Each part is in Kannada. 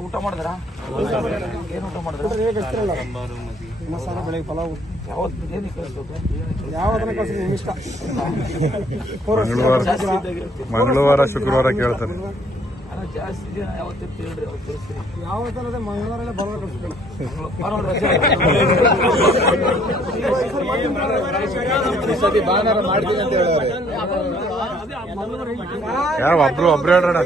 ಊಟ ಮಾಡಿದ್ರಾ? ಏನು ಊಟ ಮಸಾಲ ಬೆಳಗ್ಗೆ ಪಲಾವ್. ಯಾವತ್ತು ಏನಕ್ಕೆ ಕಳಿಸ್ಬೇಕು? ಯಾವ್ದನ್ನ ಕಳ್ಸಿ ಇಷ್ಟ? ಮಂಗಳವಾರ. ಮಂಗಳವಾರ ಶುಕ್ರವಾರ ಕೇಳ್ತಾರೆ. ಜಾಸ್ತಿ ಜನ ಯಾವತ್ತಿತ್ತು ಹೇಳ್ರಿ ಅವತ್ತು ತಿಳಿಸ್ತೀನಿ ಯಾವತ್ತಲ್ಲದೆ ಮಂಗಳವಾರ ಕಳ್ಸ್ಬೇಕು ಭಾನುವಾರ ರಜೆ ಯಾವ ಒಬ್ರು ಒಬ್ರು ಹೇಳ್ರಣ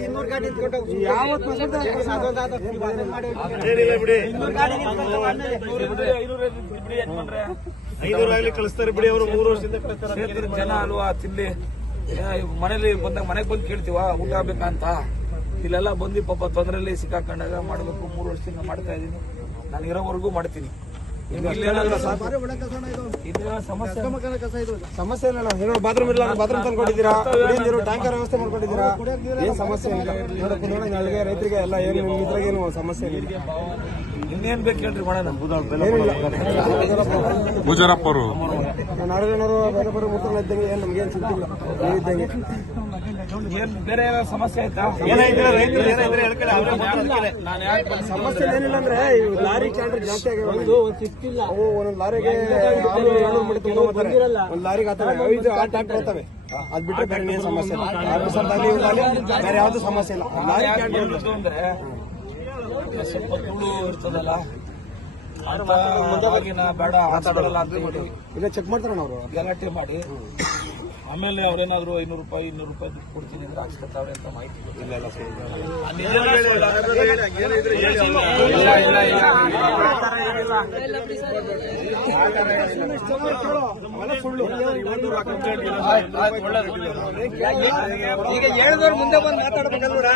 ಐನೂರಾಗ್ಲಿ ಕಳಿಸ್ತಾರೆ ಬಿಡಿ ಅವರು ಮೂರು ವರ್ಷದಿಂದ ಕಳಿಸ್ತಾರೆ ಜನ ಅಲ್ವಾ ತಿನ್ಲಿ ಮನೇಲಿ ಬಂದಾಗ ಮನೆಗೆ ಬಂದು ಕೇಳ್ತೀವ ಊಟ ಬೇಕಂತ ಇಲ್ಲೆಲ್ಲ ಬಂದಿ ಪಾಪ ತೊಂದರೆಯಲ್ಲಿ ಸಿಕ್ಕಾಕೊಂಡಾಗ ಮಾಡಬೇಕು ಮೂರು ವರ್ಷದಿಂದ ಮಾಡ್ತಾ ಇದ್ದೀನಿ ನಾನು ಇರೋವರೆಗೂ ಮಾಡ್ತೀನಿ. ಸಮಸ್ಯೆ? ಸಮಸ್ಯೆ ಇಲ್ಲ ಏನೋ ಬಾತ್ರೂಮ್ ಇಲ್ಲ ಬಾತ್ರೂಮ್ ತಂದ್ಕೊಂಡಿದ್ದೀರಾ ನೀರು ಟ್ಯಾಂಕರ್ ವ್ಯವಸ್ಥೆ ಮಾಡ್ಕೊಂಡಿದ್ದೀರಾ ಏನ್ ಸಮಸ್ಯೆ ಇಲ್ಲ. ನೋಡಕ್ಕೆ ನಾಳೆಗೆ ರೈತರಿಗೆ ಎಲ್ಲ ಏನು ಇದ್ರಾಗೇನು ಇದ್ರಾಗ ಏನು ಸಮಸ್ಯೆ ಇಲ್ಲ. ಇನ್ನೇನ್ ಬೇಕು ಹೇಳ್ರಿ ಮಾಡೋಣ. ಅವರು ಬೇರೆ ಬೇರೆ ಇದ್ದಂಗೆ ಏನ್ ನಮ್ಗೆ ಏನ್ ಸಿಗ್ತಿಲ್ಲ. ಇದ್ದಂಗೆ. ಏನ್ ಬೇರೆ ಏನಾದ್ರು ಸಮಸ್ಯೆ ಆಯ್ತಾ? ಏನಾಯ್ತು ರೈತರು ಏನಾಯ್ತು ಹೇಳ್ಕೊಳ್ಳಿ ಅವ್ರೇ ಮಾತಾಡ್ತಾರೆ. ನಾನು ಯಾಕೆ ಸಮಸ್ಯೆ ಏನಿಲ್ಲ ಅಂದ್ರೆ ಲಾರಿ ಕ್ಯಾಂಟರ್ ಜಾಸ್ತಿ ಸಿಕ್ತಿಲ್ಲ ಅವು ಒಂದೊಂದು ಲಾರಿಗೆ ಒಂದ್ ಲಾರಿಗೆ ಆತವೆ. ಐದು ಆ ಅದ್ ಬಿಟ್ರೆ ಬೇರೆ ಏನ್ ಸಮಸ್ಯೆ ಇಲ್ಲ. ಬೇರೆ ಯಾವ್ದು ಸಮಸ್ಯೆ ಇಲ್ಲ. ಲಾರಿ ಅಂದ್ರೆ ಸ್ವಲ್ಪ ಧೂಳು ಇರ್ತದಲ್ಲ. ಅಂತ ಅವಾಗಿನ ಬೇಡ ಅಂತ ಹೇಳಿ. ಇಲ್ಲ ಚೆಕ್ ಮಾಡ್ತಾರಣ್ಣ ಅವರು? ಗಲಾಟೆ ಮಾಡಿ. ಆಮೇಲೆ ಅವ್ರೇನಾದ್ರು ಐನೂರು ರೂಪಾಯಿ ಇನ್ನೂರು ರೂಪಾಯಿ ದುಡ್ಡು ಕೊಡ್ತೀನಿ ಅಂದ್ರೆ ಹಾಕ್ಸ್ಕೊತಾವ್ರೆ ಅಂತ ಮಾಹಿತಿ. ಈಗ ಹೇಳಿದವ್ರು ಮುಂದೆ ಬಂದು ಮಾತಾಡ್ಬೇಕಲ್ವರ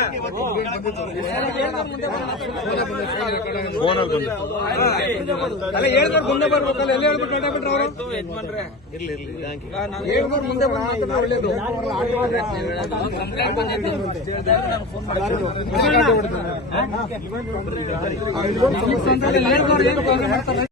ಅಲ್ಲ ಮುಂದೆ ಬರ್ಬೇಕಲ್ಲ ಎಲ್ಲಿ ಹೇಳ್ಬಿಟ್ಟು ಹೊರಟೋಗ್ಬಿಟ್ರು ಅವರು? ಯಜಮಾನ್ರೆ. ನಾನು ಹೇಳಿದವ್ರು ಮುಂದೆ ನಾನು ಫೋನ್